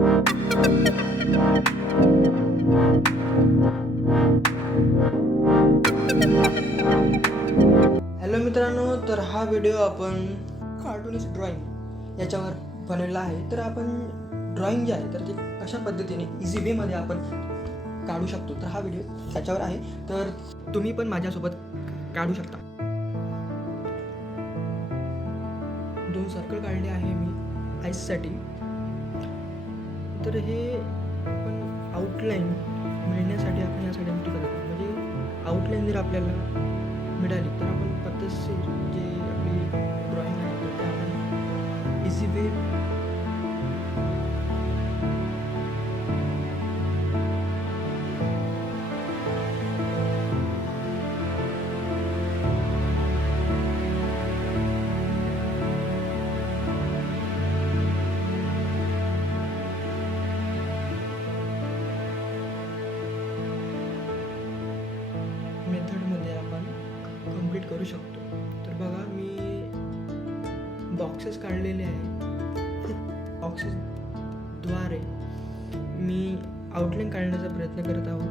Hello मित्रांनो, तर हा व्हिडिओ आपण कार्टूनिस्ट ड्रॉइंग याच्यावर बनवलेला आहे. तर आपण ड्रॉइंग जे आहे तर ते कशा पद्धतीने इझी वेमध्ये आपण काढू शकतो, तर हा व्हिडिओ त्याच्यावर आहे. तर तुम्ही पण माझ्यासोबत काढू शकता. 2 सर्कल काढले आहे मी आईससाठी. तर हे आपण आउटलाईन मिळण्यासाठी आपण यासाठी करतो. म्हणजे आउटलाईन जर आपल्याला मिळाली तर आपण पद्धतशीर जे आपली ड्रॉइंग आहे तर ते आपण इझी वे मेथडमध्ये आपण कंप्लीट करू शकतो. तर बघा, मी बॉक्सेस काढलेले आहे. बॉक्सेसद्वारे मी आउटलाईन काढण्याचा प्रयत्न करत आहोत.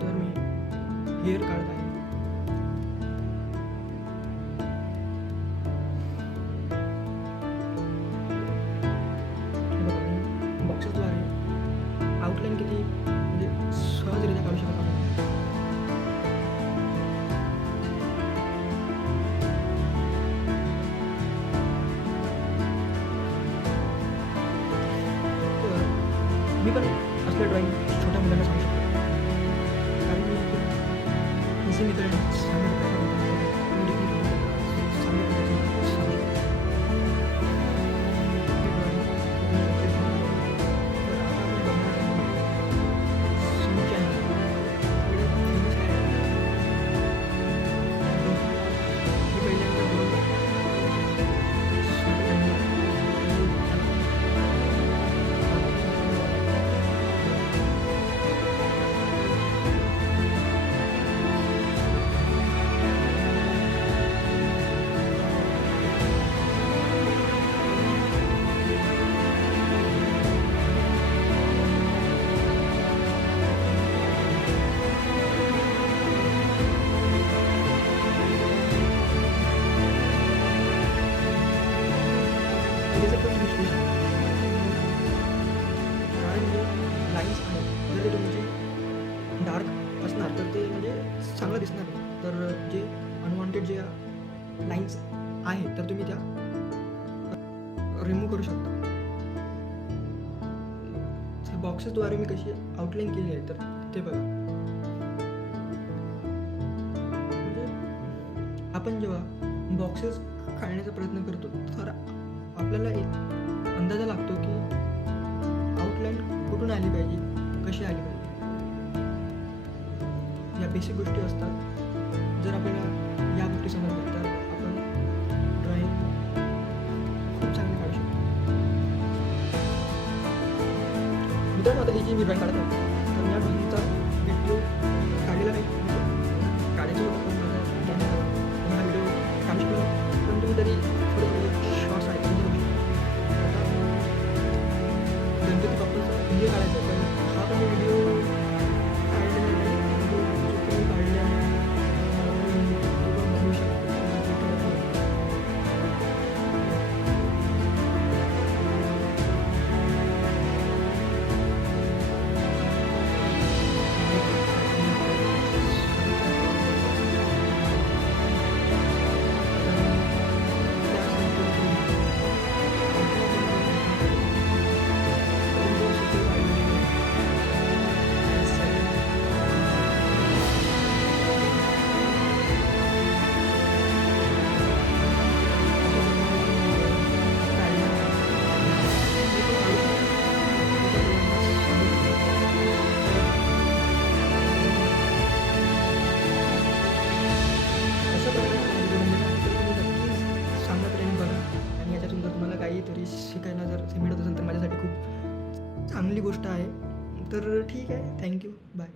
तर मी हेअर काढत आहे. बॉक्सेसद्वारे आउटलाईन किती म्हणजे सहजरित्या काढू शकत आहोत. तर मी पण असलं ड्रॉइंग छोट्या मुलांना सांगू शकतो, कारण मी खूप इझी मेथड कारण जे लाईन्स आहेत जर ते तुमचे डार्क असणार तर ते म्हणजे चांगलं दिसणार नाही. तर जे अनवॉन्टेड जे लाईन्स आहेत तर तुम्ही त्या रिमूव्ह करू शकता. बॉक्सेसद्वारे मी कशी आउटलाईन केली आहे तर ते बघा. म्हणजे आपण जेव्हा बॉक्सेस काढण्याचा प्रयत्न करतो तर आपल्याला एक अंदाजा लागतो की आउटलाईन कुठून आली पाहिजे, कशी आली पाहिजे. या बेसिक गोष्टी असतात. जर आपल्याला या गोष्टी समजल्या तर आपण ड्रॉइंग खूप चांगली काढू शकतो. मित्रांनो, आता ही जी मी ड्रॉइंग काढत आहे तर या ड्रॉइंगचा व्हिडिओ काढलेला नाही, काढायचं होतं पण माझा हा व्हिडिओ काढू शकलो. पण तुम्ही तरी थोडे शॉर्ट्स आहेत गणपती बाप्पाचा व्हिडिओ काढायचा आहे. तर हा पण व्हिडिओ काढलेला नाही, जो तुम्ही काढलेला बनवू शकतो. काहीतरी शिकायला जर मिळत असेल तर माझ्यासाठी खूप चांगली गोष्ट आहे. तर ठीक आहे, थँक्यू, बाय.